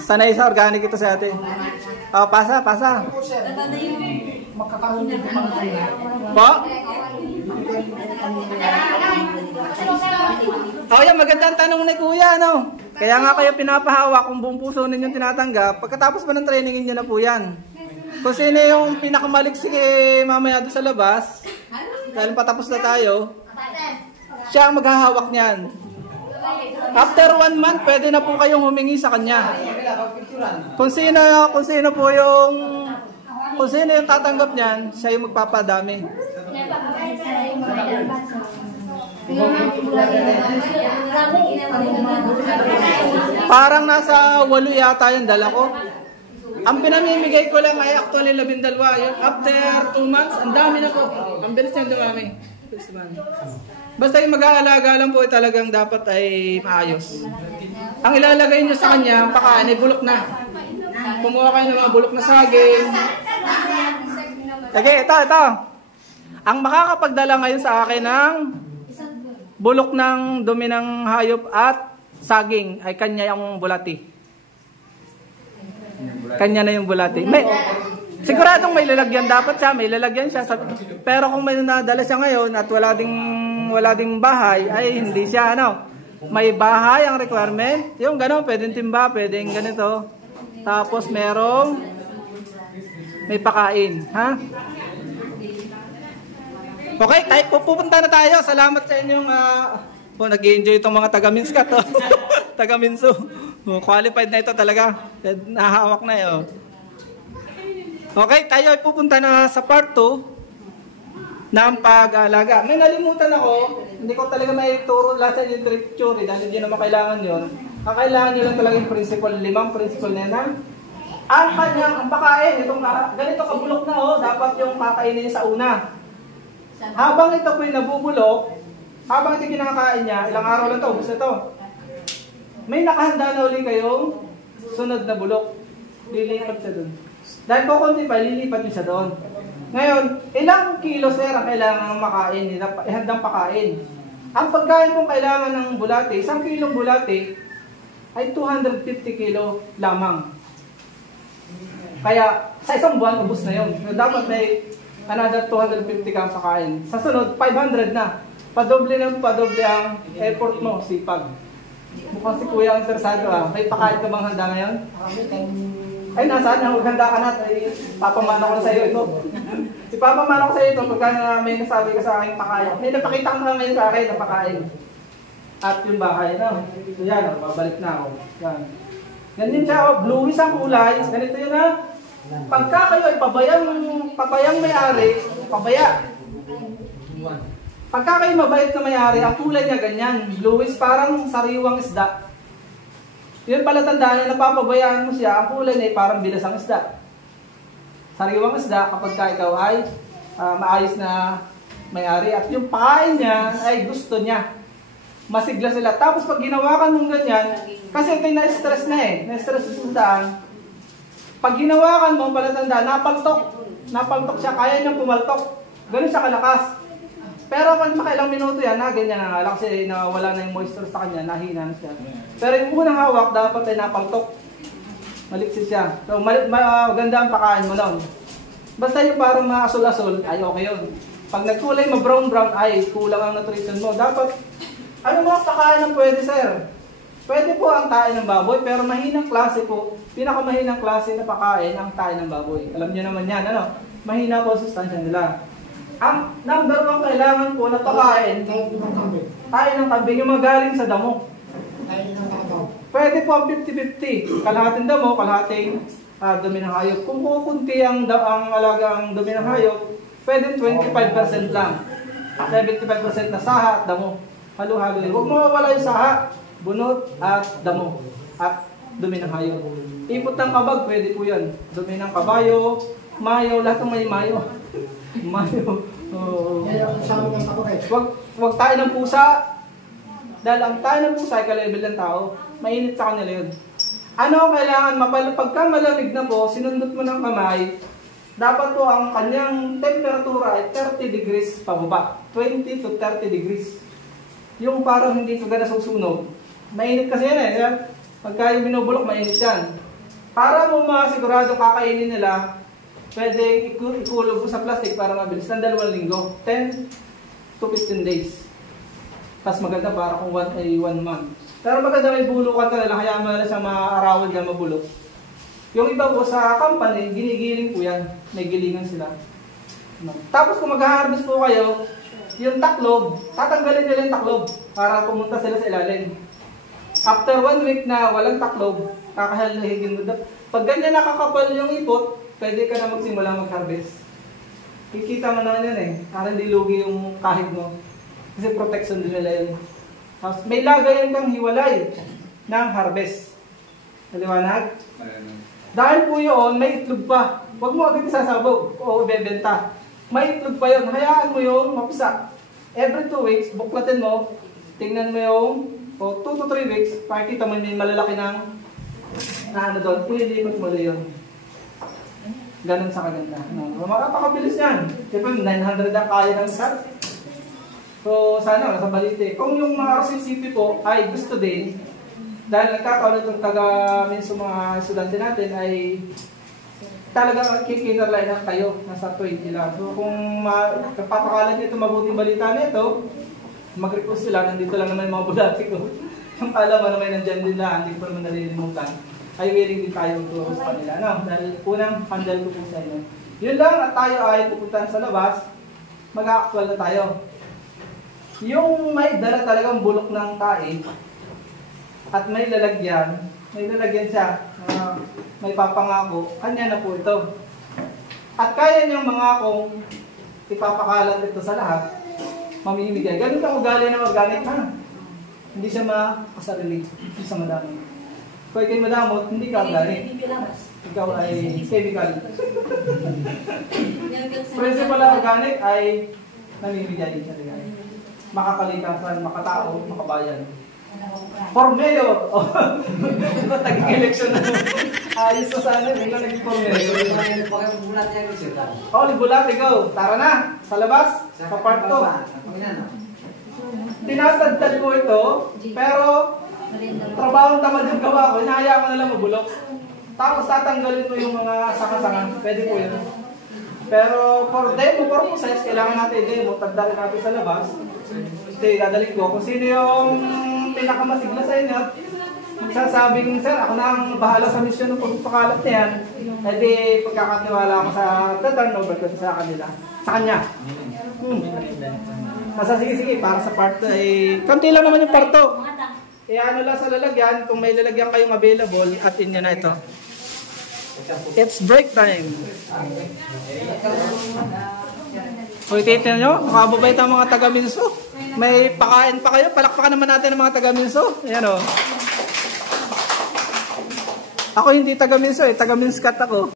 Sanay sa organic ito sa ate. Pasa. Po? Yan, magandang tanong ni Kuya, Kaya nga kayo pinapahawak kung buong puso ninyong tinatanggap. Pagkatapos ba ng trainingin nyo na po yan? Kung sino yung pinakamaliksik mamaya doon sa labas, dahil patapos na tayo, siya ang maghahawak niyan. After 1 month, pwede na po kayong humingi sa kanya. Kung sino yung tatanggap niyan, siya yung magpapadami. Parang nasa 8 yata yung dala ko. Ang pinamimigay ko lang ay actually 12. After 2 months, ang dami na po. Ang bilis niyang dumami. Basta yung mag-aalaga lang po talagang dapat ay maayos. Ang ilalagay niyo sa kanya, ang pakain ay bulok na. Kumuha kayo ng mga bulok na saging. Okay, ito. Ang makakapagdala ngayon sa akin ng bulok ng dumi ng hayop at saging ay kanya yung bulati. Kanya na yung bulati. Siguradong may lalagyan dapat siya, pero kung may nadala siya ngayon at wala ding bahay, ay hindi siya may bahay ang requirement. Yung gano'n, pwedeng timba, pwedeng ganito. Tapos may pakain, Okay, pupunta na tayo. Salamat sa inyong nag-i-enjoy itong mga taga-Minskat. Taga-Minso. Qualified na ito talaga. Nahahawak na yun. Okay, tayo ay pupunta na sa part 2 ng pag-alaga. May nalimutan ako. Hindi ko talaga may turo lahat yung theory dahil hindi naman kailangan yun. Ang kailangan nyo lang talaga yung principle. 5 principle na yan. Ang kanyang pakain, ganito kabulok na dapat yung kakainin sa una. Habang ito po yung nabubulok, habang ito kinakain niya, ilang araw lang ito, ubos na ito. May nakahanda na ulit kayong sunod na bulok. Lilipat siya doon. Dahil po konti pa, lilipat niyo siya doon. Ngayon, ilang kilo sir ang kailangan makain, handang pakain. Ang pagkain mong kailangan ng bulate, 1 kilong bulate ay 250 kilo lamang. Kaya sa isang buwan, ubos na yun. So, dapat may another 250 kang pakain. Sa sunod, 500 na. padoble ang effort mo, sipag. Mukhang si Kuya ang interesado May pakain ka bang handa ngayon? Ay, nasaan? Handa ka na. Ay, papamana ko sa iyo ito. Ipapamana ko sa iyo ito pagka may nasabi ka sa aking pakain. May napakita ka naman sa akin na pakain. At yung bahay, no? So yan, babalik na ako. Yan. Ganyan siya, bluish ang kulay. Ganito yun Pagka kayo ay pabayang may-ari, pabaya. Pagka kayo mabait na may-ari, ang kulay niya ganyan, bluish, parang sariwang isda. Yun pala tandaan na napapabayaan mo siya, ang kulay niya ay parang bilasang isda. Sariwang isda kapag ikaw ay maayos na may-ari. At yung pakain niya ay gusto niya. Masigla sila. Tapos pag ginawakan mong ganyan, kasi ito yung na-stress na na-stress sa sundaan. Pag ginawakan mo, pala tandaan, napaltok siya, kaya niyang pumaltok. Ganun siya kalakas. Pero pag makailang minuto yan, ganyan na lang kasi nawala na yung moisture sa kanya, nahina na siya. Pero yung unang hawak, dapat ay napaltok. Maliksi siya. So, maganda ang pakain mo nun. Basta yung parang maasul-asul, ay okay yun. Pag nagkulay ma-brown-brown, ay kulang ang nutrition mo. Dapat, ano mga pakain ang pwede, sir? Pwede po ang tae ng baboy, pero mahinang klase po. Pinakamahinang klase na pakain ang tae ng baboy. Alam niyo naman yan, mahina po ang sustansya nila. Ang number 1 kailangan po na pakain, tayo ng kambing, yung magaling sa damo. Pwede po ang 50-50, kalahating damo, kalahating dumi ng hayop. Kung kukunti ang alagang dumi ng hayop, pwede 25% lang. 75% na saha at damo. Halo-halo yun. Huwag mawawala yung saha, bunot at damo at dumi ng hayop. Ipot ng kabag, pwede po yan. Dumi ng kabayo, mayo, lahat ng may mayo. Mayo. Wag tayo ng pusa. Dahil ang tayo ng pusa ay ka-level ng tao. Mainit sa kanila yun. Ano ang kailangan? Pagka malamig na po, sinundot mo ng kamay, dapat po ang kanyang temperatura ay 30 degrees pababa. 20 to 30 degrees. Yung parang hindi ka gana susunog. Mainit kasi yan Pagka yung binubulok, mainit yan. Para mo masigurado kakainin nila, pwede ikulog mo sa plastic para mabilis ng 2 linggo. 10 to 15 days. Tapos maganda para kung 1 month. Pero maganda may bulukan ka nila, kaya mo nila sa mga arawan dyan mabulok. Yung iba po sa company, ginigiling po yan. May gilingan sila. Tapos kung mag-harvest po kayo, yung taklob, tatanggalin nila yung taklob para pumunta sila sa ilalim. After 1 week na walang taklob, kakahalahigin mo. Pag ganyan nakakapal yung ipot, pwede ka na magsimula mag-harvest. Kikita mo naman yan para hindi lugi yung kahig mo. Kasi protection din nila yun. Tapos may lagayan kang hiwalay ng harvest. Naliwanag? Dahil po yun, may itlog pa. Huwag mo agad isasabog o ibebenta. May itlog pa yun. Hayaan mo yung mapisa. Every 2 weeks, buklatin mo. Tingnan mo yung 2 to 3 weeks. Pakikita mo may malalaki ng doon. Pwede mo yun. Ganun sa kaganda. Makapakabilis yan. Siyempre, 900 ang kaya ng isa. So, sana, nasa balite. Kung yung mga RCCP po ay gusto din, dahil nagkakaroon itong taga-minso mga estudyante natin ay talagang kikinarline na kayo. Nasa 20 lang. So, kung papakalan nyo itong mabuting balita nito, mag-request sila. Nandito lang naman yung mga bulati ko. Yung alam mo naman nandyan din lang. Hindi ko naman nalilimutan. Ay willing din tayo turo sa kanila. Dahil unang handle ko po sa inyo. Yun lang at tayo ay pupuntahan sa labas. Mag-actual na tayo. Yung may dala talagang bulok ng tae at may lalagyan siya, may papangako, kanya na po ito. At kaya niyang mangakong ipapakalat ito sa lahat, mamimigay. Ganun ka ugali na organic Hindi siya makasarili, hindi siya madami. Kung ikay madamot, hindi ka organic. Ikaw ay chemical. Principal na organic ay namimigay siya rin. Makakalikasan, makatao, makabayan. For mayor! Diba tag-election na? Ayos na sana, hindi ka naging for mayor. Libulat, ikaw. Tara na, sa labas, sa part 2. Tinatagtad ko ito, pero trabahong tamad yung gawa ko, hinahaya ko na lang mabulok. Tapos tatanggalin mo yung mga sanga-sanga, pwede po yun. Pero for demo purposes, kailangan natin i-demo. Tagda rin natin sa labas. Kasi dadalik ko kung sino yung pinakamasigla sa inyo. Magsasabing, sir, ako na ang bahala sa misyon ng pagpapakalat na yan. E di, pagkakatiwala ako sa turnover ko sa kanila. Sa kanya. Basta sige, para sa part 2 ay konti lang naman yung part 2. Eh ano lang sa lalagyan, kung may lalagyan kayong available, at inyo na ito. It's break time. Kung ititin nyo, makababait ang mga taga-Minso. May pakain pa kayo, palakpakan naman natin ang mga taga-Minso. Ayan o. Ako hindi taga-Minso taga-Minskat ako.